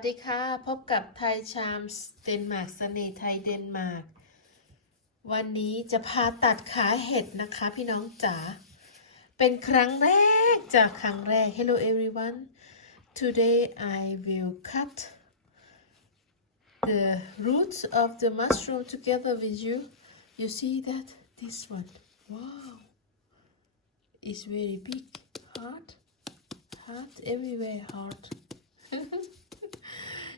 วัสดีค่ะ พบกับไทยชามส์เดนมาร์กเสน่ห์ไทยเดนมาร์กวันนี้จะพาตัดขาเห็ดนะคะพี่น้องจ๋าเป็นครั้งแรกจากครั้งแรก Hello everyone today I will cut the roots of the mushroom together with you you see that this one wow it's very big hard hard everywhere hard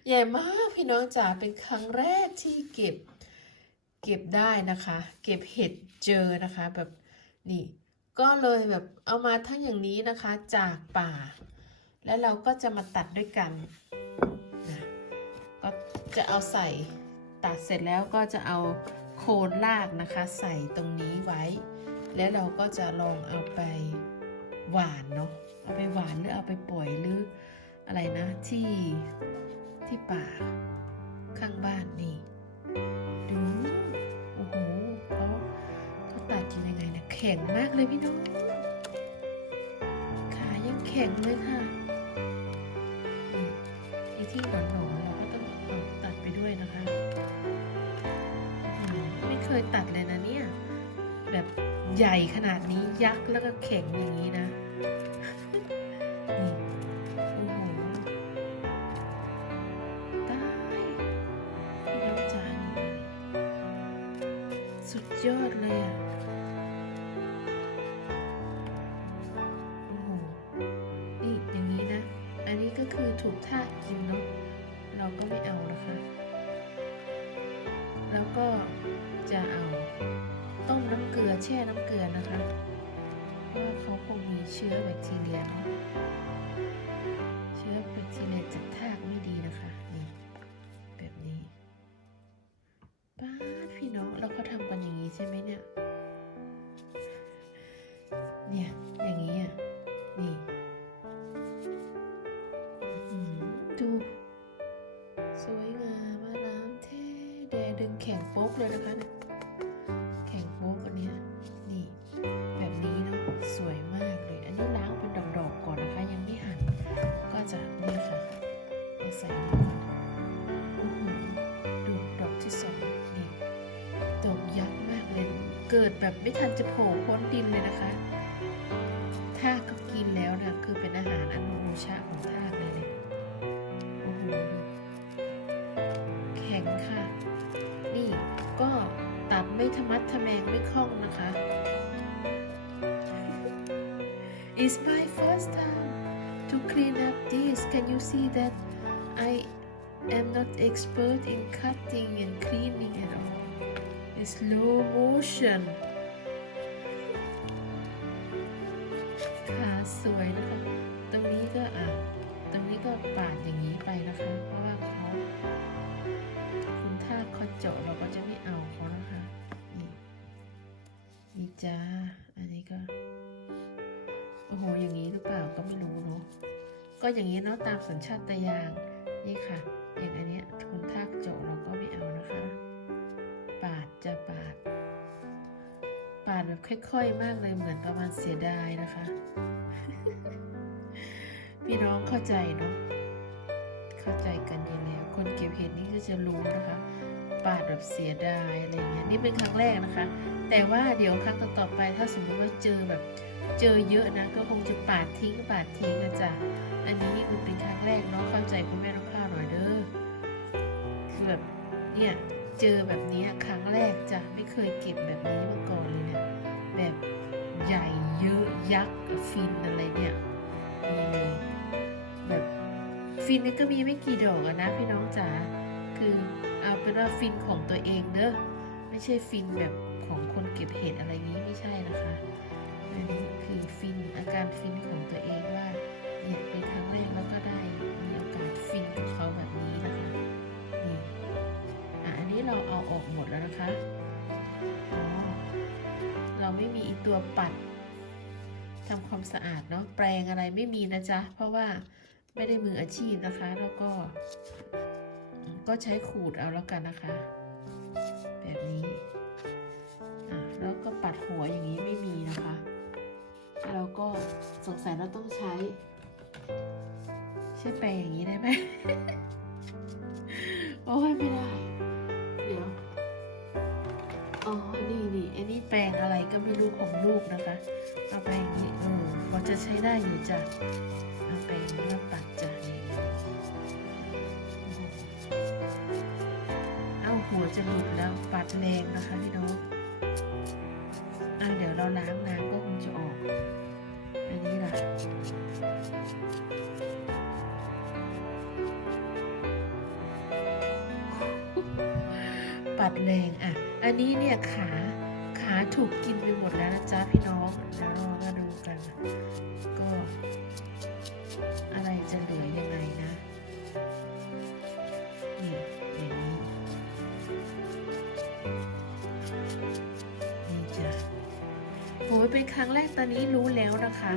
ใหญ่มากพี่น้องจ๋าเป็นครั้งแรกที่เก็บเก็บได้นะคะ เก็บเห็ดเจอนะคะแบบนี่ก็เลยแบบเอามาทั้งอย่างนี้นะคะจากป่า แล้วเราก็จะมาตัดด้วยกันนะก็จะเอาใส่ตัดเสร็จแล้วก็จะเอาโคนรากนะคะ ใส่ตรงนี้ไว้ แล้วเราก็จะลองเอาไปหวานเนาะเอาไปหวานหรือเอาไปปล่อยหรืออะไรนะที่ ที่ป่า ข้างบ้านนี่ดูโอ้โหเขาเขาตัดยังไงนะแข็งมากเลยพี่น้องขายังแข็งเลยค่ะนี่ไอ้ที่หนอนๆเราก็ต้องตัดไปด้วยนะคะไม่เคยตัดเลยนะเนี่ย แบบใหญ่ขนาดนี้ยักษ์แล้วก็แข็งอย่างนี้นะ คงมีเชื้อ ใส่นี่ก่อนอื้อหือดูดอกที่สองนี่ดอกยักษ์มากเลย เกิดแบบไม่ทันจะโผล่พ้นดินเลยนะคะทากก็กินแล้วนะคือเป็นอาหารอนุมูลชาของทากเลยเนี่ยโอ้โหแข็งค่ะ นี่ก็ตัดไม่ทะมัดทะแมงไม่คล่องนะคะ It's my first time to clean up this can you see that expert in cutting and cleaning at all it's slow motion ขาสวยนะคะ ตรงนี้ก็อะตรงนี้ก็ปาดอย่างนี้ไปนะคะ เพราะว่าเขาคุณถ้าเขาเจาะเราก็จะไม่เอาเขานะคะ นี่นี่จ้า อันนี้ก็ โอ้โห อย่างนี้หรือเปล่าก็ไม่รู้เนาะ ก็อย่างนี้เนาะตามสัญชาตญาณนี่ค่ะ ค่อยๆ มากเลยเหมือนประมาณเสียดายนะคะ พี่น้องเข้าใจเนาะเข้าใจกันอยู่แล้วคนเก็บเห็ดนี่ก็จะรู้นะคะปาดแบบเสียดายอะไรเงี้ยนี่เป็นครั้งแรกนะคะ แต่ว่าเดี๋ยวครั้งต่อๆไปถ้าสมมติว่าเจอแบบเจอเยอะนะก็คงจะปาดทิ้งปาดทิ้งนะจ๊ะอันนี้นี่คือเป็นครั้งแรกเนาะเข้าใจคุณแม่น้องข้าวหน่อยเด้อคือแบบเนี่ยเจอแบบนี้ครั้งแรกจ้ะไม่เคยเก็บแบบนี้มาก่อนเลยเนี่ย แบบใหญ่เยอะยักษ์ฟินอะไรเนี่ยนี่เลยแบบฟินนี่ก็มีไม่กี่ดอกนะพี่น้องจ๋าคือเอาเป็นว่าฟินของตัวเองเด้อไม่ใช่ฟินแบบของคนเก็บเห็ดอะไรนี้ไม่ใช่นะคะอันนี้คือฟินอาการฟินของตัวเองว่าเนี่ยเป็นครั้งแรกแล้วก็ได้มีโอกาสฟินกับเขาแบบนี้นะคะนี่อะอันนี้เราเอาออกหมดแล้วนะคะ เราไม่มีอีตัวปัดทำความสะอาดเนาะแปรงอะไรไม่มีนะจ๊ะ เพราะว่าไม่ได้มืออาชีพนะคะ แล้วก็ ก็ใช้ขูดเอาแล้วกันนะคะ แบบนี้อแล้วก็ปัดหัวอย่างนี้ไม่มีนะคะแล้วก็สงสัยเราต้องใช้ ใช้แปรงอย่างนี้ได้ไหมโอ้ยไม่ได้ อันนี้แปลงอะไรก็ไม่รู้ของลูกนะคะ เอาไปอย่างนี้เออพอจะใช้ได้อยู่จ้ะเอาไปอย่างนี้มาปัดจ้ะนี่เอาหัวจะหลุดแล้วปัดแรงนะคะพี่น้องอะเดี๋ยวเราล้างน้ำก็คงจะออกอันนี้ล่ะปัดแรงอะ อันนี้เนี่ยขาขา ถูกกินไปหมดแล้วนะจ๊ะพี่น้องเดี๋ยวเรามาดูกัน ก็ อะไรจะเหลือยังไงนะ นี่อย่างนี้นี่จ้ะโหยเป็นครั้งแรกตอนนี้รู้แล้วนะคะ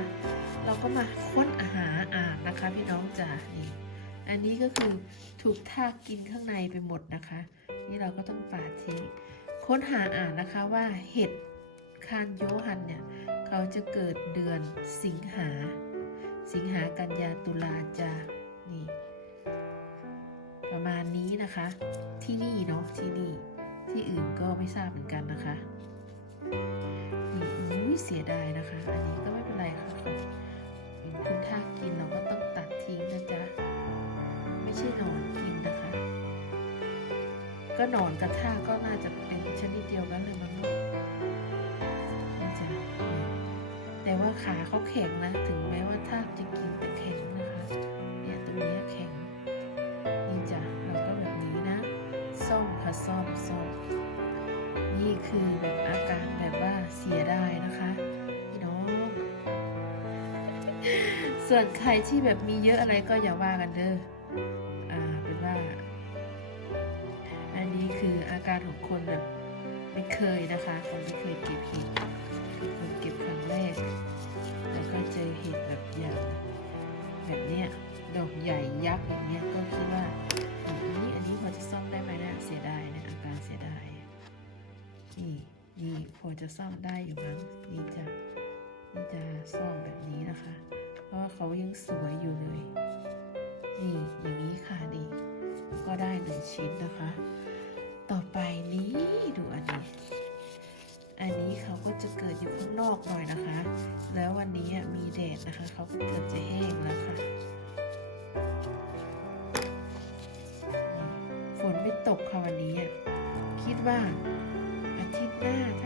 เราก็มาค้นอาหารอ่านนะคะ พี่น้องจ๋านี่อันนี้ก็คือถูกทากกินข้างในไปหมดนะคะ นี่เราก็ต้องปาทิ้ง ค้นหาอ่านนะคะว่าเห็ดคานโยฮันเนี่ยเขาจะเกิดเดือนสิงหา สิงหากันยาตุลาจะนี่ ประมาณนี้นะคะ ที่นี่เนาะที่นี่ ที่อื่นก็ไม่ทราบเหมือนกันนะคะนี่อุ้ยเสียดายนะคะ อันนี้ก็ไม่เป็นไรค่ะคุณถ้ากินเราก็ต้องตัดทิ้งนะจ๊ะไม่ใช่หนอน ก็หนอนกับท่าก็น่าจะเป็นชนิดเดียวกันเลยมั้งลูกนี่จ้ะแต่ว่าขาเขาแข็งนะ ถึงแม้ว่าทาจะกินแต่แข็งนะคะ เนี่ยตรงนี้แข็ง นี่จ้ะเราก็แบบนี้นะ ซ่อมค่ะซ่อมซ่อมนี่คือแบบอาการแบบว่าเสียไดายนะคะพี่น้อง ส่วนใครที่แบบมีเยอะอะไรก็อย่าว่ากันเด้อ การของคนแบบไม่เคยนะคะ คนไม่เคยเก็บเห็ดคือคนเก็บครั้งแรก แล้วก็เจอเห็ดแบบอย่างแบบเนี้ยดอกใหญ่ยักษ์อย่างเงี้ยก็คิดว่าอันนี้อันนี้พอจะซ่อมได้ไหมนะเสียดายนี่ยอาการเสียดายนี่นี่พอจะซ่อมได้อยู่มั้งนี่จะนี่จะซ่อมแบบนี้นะคะ เพราะว่าเขายังสวยอยู่เลยนี่อย่างนี้ค่ะนี่ก็ได้หนึ่งชิ้นนะคะ ออกหน่อยนะคะ แล้ววันนี้มีแดดนะคะ เขาเกือบจะแห้งแล้วค่ะ ฝนไม่ตกค่ะวันนี้ คิดว่าอาทิตย์หน้าถ้า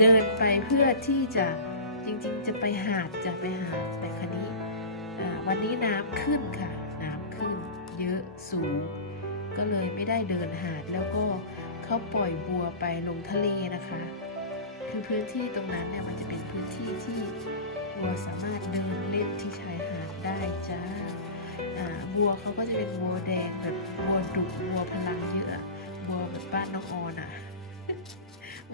เดินไปเพื่อที่จะจริงๆ จะไปหาดจะไปหาดแต่คันนี้วันนี้น้ำขึ้นค่ะ น้ำขึ้นเยอะสูง ก็เลยไม่ได้เดินหาดแล้วก็เขาปล่อยบัวไปลงทะเลนะคะ คือพื้นที่ตรงนั้นเนี่ยมันจะเป็นพื้นที่ที่วัวสามารถเดินเล่นที่ชายหาดได้จ้าอ่าวัวเขาก็จะเป็นวัวแดงแบบวัวดุวัวพลังเยอะอะวัวแบบบ้านน้องออนอะ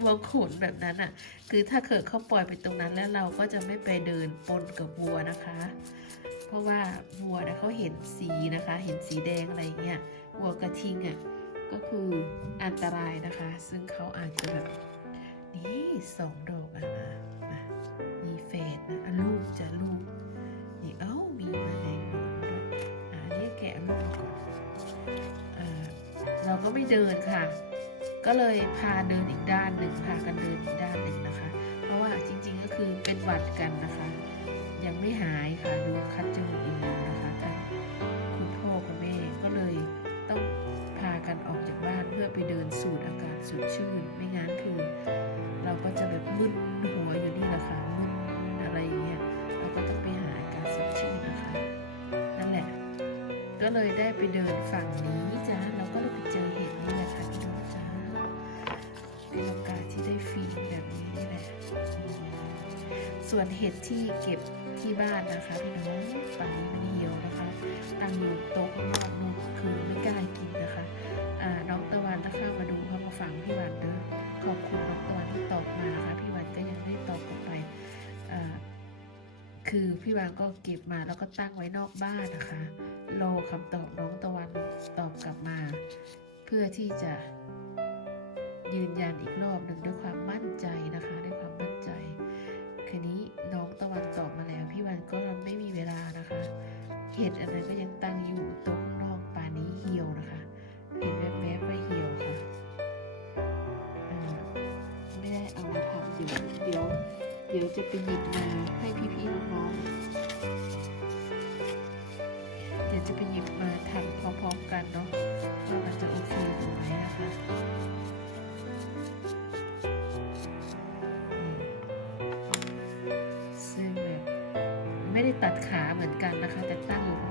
วัวขนแบบนั้นอะคือถ้าเกิดเขาปล่อยไปตรงนั้นแล้วเราก็จะไม่ไปเดินปนกับวัวนะคะ เพราะว่าวัวเนี่ยเขาเห็นสีนะคะ เห็นสีแดงอะไรเงี้ยวัวกระทิงอะก็คืออันตรายนะคะ ซึ่งเขาอาจจะแบบนี่สองดอกอะอะมีเฟดนะลูกจะลูกนี่เอ้ามีแมาแรงอนด้วยอะอันนี้แกะลูกก่อนอ่าเราก็ไม่เดินค่ะ ก็เลยพาเดินอีกด้านหนึ่งพากันเดินอีกด้านหนึ่งนะคะ เพราะว่าจริงๆก็คือเป็นหวัดกันนะคะ ยังไม่หายค่ะดูคัดจมูกอยู่นะคะทั้งคุณพ่อคุณแม่ก็เลยต้องพากันออกจากบ้านเพื่อไปเดินสูดอากาศสดชื่นไม่งั้นคือ เราก็จะแบบมึนหัวอยู่นี่แหละค่ะมึนอะไรอย่างเงี้ยเราก็ต้องไปหาอากาศสดชื่นนะคะ นั่นแหละ ก็เลยได้ไปเดินฝั่งนี้จ้าเราก็เลยไปเจอเห็ดนี่แหละค่ะ ส่วนเห็ดที่เก็บที่บ้านนะคะพี่น้องฝั่งนี้มันเหี่ยวนะคะตั้งอยู่โต๊ะข้างนอกนู่นคือไม่กล้ากินนะคะอ่าน้องตะวันถ้าเข้ามาดูเขามาฟังพี่วันเด้อขอบคุณน้องตะวันที่ตอบมานะคะพี่วันก็ยังได้ตอบกลับไปอ่าคคือพี่วานก็เก็บมาแล้วก็ตั้งไว้นอกบ้านนะคะรอคำตอบน้องตะวันตอบกลับมา เพื่อที่จะยืนยันอีกรอบหนึ่งด้วยความมั่นใจนะคะ เดี๋ยวจะไปหยิบมาให้พี่ๆน้องๆเดี๋ยวจะไปหยิบมาทำพร้อมๆกันเนาะว่ามันจะโอเคถูกไหมนะคะซึ่งแบบไม่ได้ตัดขาเหมือนกันนะคะ แต่ตั้งอยู่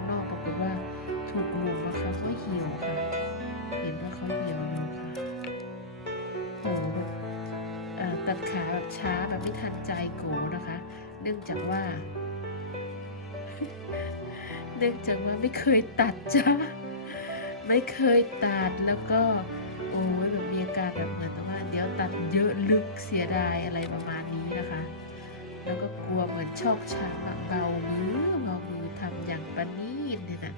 ขาแบบช้าแบบไม่ทันใจโกนะคะ เนื่องจากว่า เนื่องจากว่าไม่เคยตัดจ้าไม่เคยตัดแล้วก็ โอ้ยแบบมีอาการแบบเหมือนว่าเดี๋ยวตัดเยอะลึกเสียดายอะไรประมาณนี้นะคะ แล้วก็กลัวเหมือนชอกช้ำเบามือเบามือทำอย่างประณีตเนี่ยนะ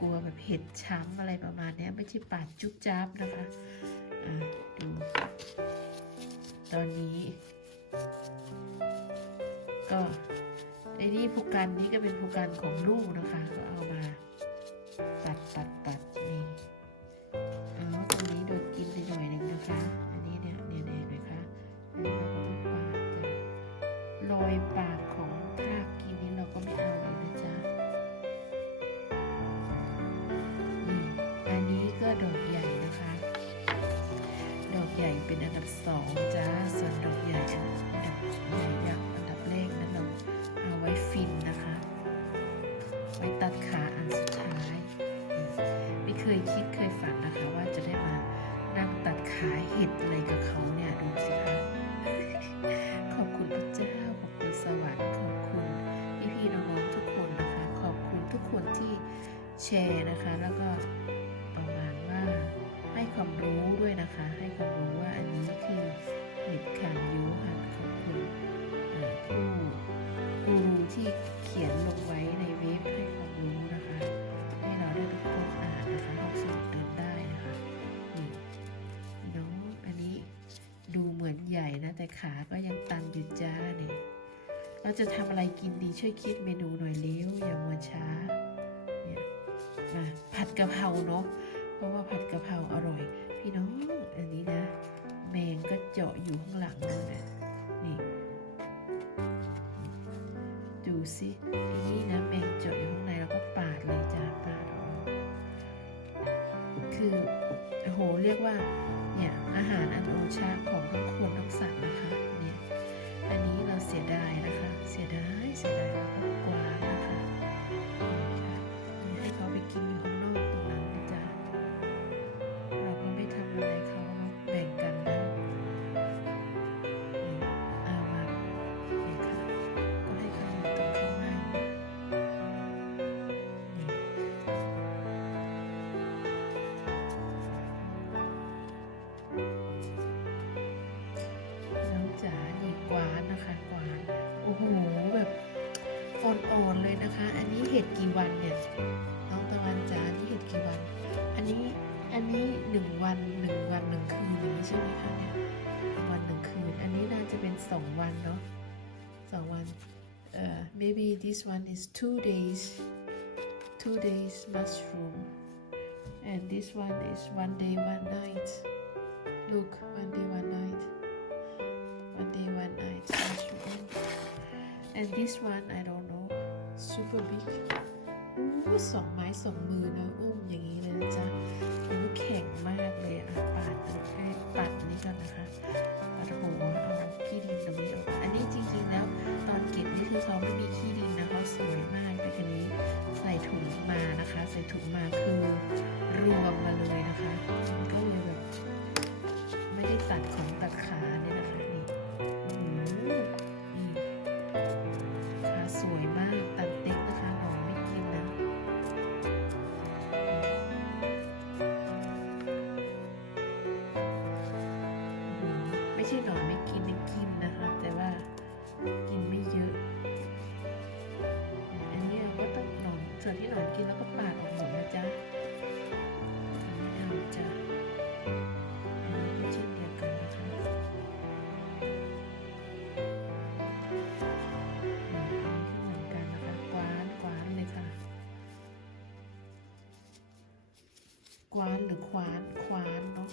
กลัวแบบเห็ดช้ำอะไรประมาณนี้ไม่ใช่ปาดจุ๊บจ้าบนะคะ อะดู ตอนนี้ ก็ไอ้นี่ภูกันนี้ก็เป็นภูกันของลูกนะคะ ก็เอามา ตัดตัดตัดนี่เอาตรงนี้โดนกินไปหน่อยหนึ่งนะคะ อันนี้เนี่ยเนี่ยเนี่ยนะคะอันนี้เราก็ต้องปาดจ้ะรอยปากของทากกินนี้เราก็ไม่เอาเลยนะจ๊ะนี่อันนี้ก็ดอกใสองจ้าส่วนดอกใหญ่อันดับใหญ่ยักษ์อันดับแรกนั้นเราเอาไว้ฟินนะคะ ไว้ตัดขาอันสุดท้าย ไม่เคยคิดเคยฝันนะคะ ว่าจะได้มานั่งตัดขาเห็ดอะไรกับเขาเนี่ยดูสิคะขอบคุณพระเจ้าขอบคุณสวรรค์ขอบคุณพี่พี่น้องๆทุกคนนะคะ ขอบคุณทุกคนที่แชร์นะคะ จะทำอะไรกินดีช่วยคิดเมนูหน่อยเร็วอย่ามัวช้าเนี่ยมาผัดกะเพราเนาะเพราะว่าผัดกะเพราอร่อย พี่น้องอันนี้นะ แมงก็เจาะอยู่ข้างหลังนั่นนะนี่ดูสิอันนี้นะแมงเจาะอยู่ข้างในแล้วก็ปาดเลยจ้าปาดออกคือโอ้โหเรียกว่าเนี่ยอาหารอันโอชาของทั้งคนทั้งสัตว์นะคะ เสียดายนะคะ เสียดาย เสียดายแล้วก็กวาดนะคะนี่ค่ะนี่ให้เขาไปกินอยู่ อ่อนเลยนะคะ อันนี้เห็ดกี่วันเนี่ยน้องตะวันจ๋าอันนี้เห็ดกี่วัน อันนี้อันนี้หนึ่งวันหนึ่งวันหนึ่งคืนอย่างนี้ใช่ไหมคะเนี่ยวันหนึ่งคืน อันนี้น่าจะเป็นสองวันเนาะสองวันเอ่อ maybe this one is two days two days mushroom and this one is one day one night look one day one night one day one night mushroom and this one I don't know super big อู้สองไม้สองมือนะอุ้มอย่างนี้เลยนะจ๊ะอันนี้แข็งมากเลยอะปาดตรงให้ปัดนี่ก่อนนะคะปัดหัวเอาขี้ดินตรงนี้ออกอันนี้จริงๆแล้ว ตอนเก็บนี่คือเขาไม่มีขี้ดินนะเขาสวยมากแต่ทีนี้ใส่ถุงมานะคะ ใส่ถุงมาคือรวมมาเลยนะคะมันก็เลยแบบไม่ได้ตัดของตัดขา กวานหรือควานควานเนาะ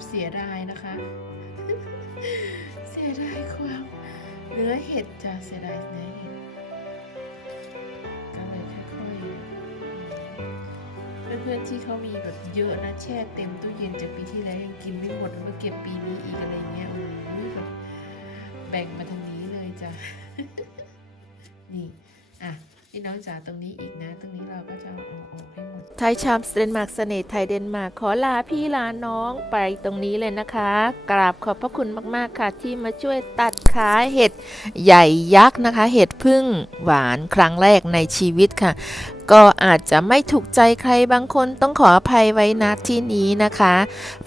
แบบเสียดายนะคะ เสียดายความเนื้อเห็ดจะเสียดายเนื้อเห็ดก็เลยค่อยๆเพื่อนๆที่เขามีแบบเยอะนะแช่เต็มตู้เย็นจากปีที่แล้วยังกินไม่หมดมาเก็บปีนี้อีกอะไรเงี้ยโอ้ยแบบแบ่งมาทางนี้เลยจ้ะนี่อะ พี่น้องจ๋าตรงนี้อีกนะ ตรงนี้เราก็จะเอาออกให้หมดไทยชามสเดนมาร์กเสน่ห์ไทยเดนมาร์กขอลาพี่ลาน้องไปตรงนี้เลยนะคะ กราบขอบพระคุณมากๆค่ะ ที่มาช่วยตัดขาเห็ดใหญ่ยักษ์นะคะ เห็ดพึ่งหวานครั้งแรกในชีวิตค่ะ ก็อาจจะไม่ถูกใจใครบางคนต้องขออภัยไว้ณที่นี้นะคะ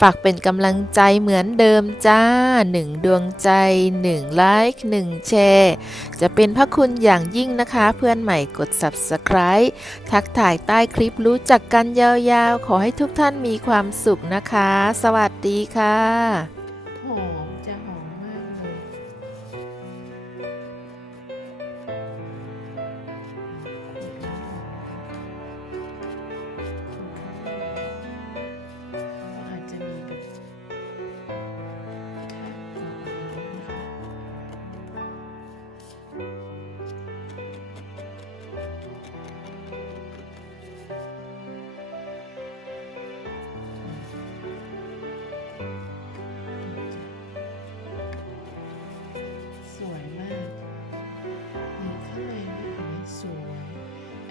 ฝากเป็นกำลังใจเหมือนเดิมจ้า 1 ดวงใจ 1 ไลค์ 1 แชร์ จะเป็นพระคุณอย่างยิ่งนะคะ เพื่อนใหม่กด Subscribe ทักถ่ายใต้คลิปรู้จักกันยาวๆ ขอให้ทุกท่านมีความสุขนะคะ สวัสดีค่ะ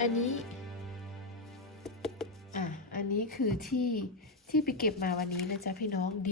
อันนี้อะอันนี้คือที่ที่ไปเก็บมาวันนี้นะจ๊ะพี่น้องเดี๋ยว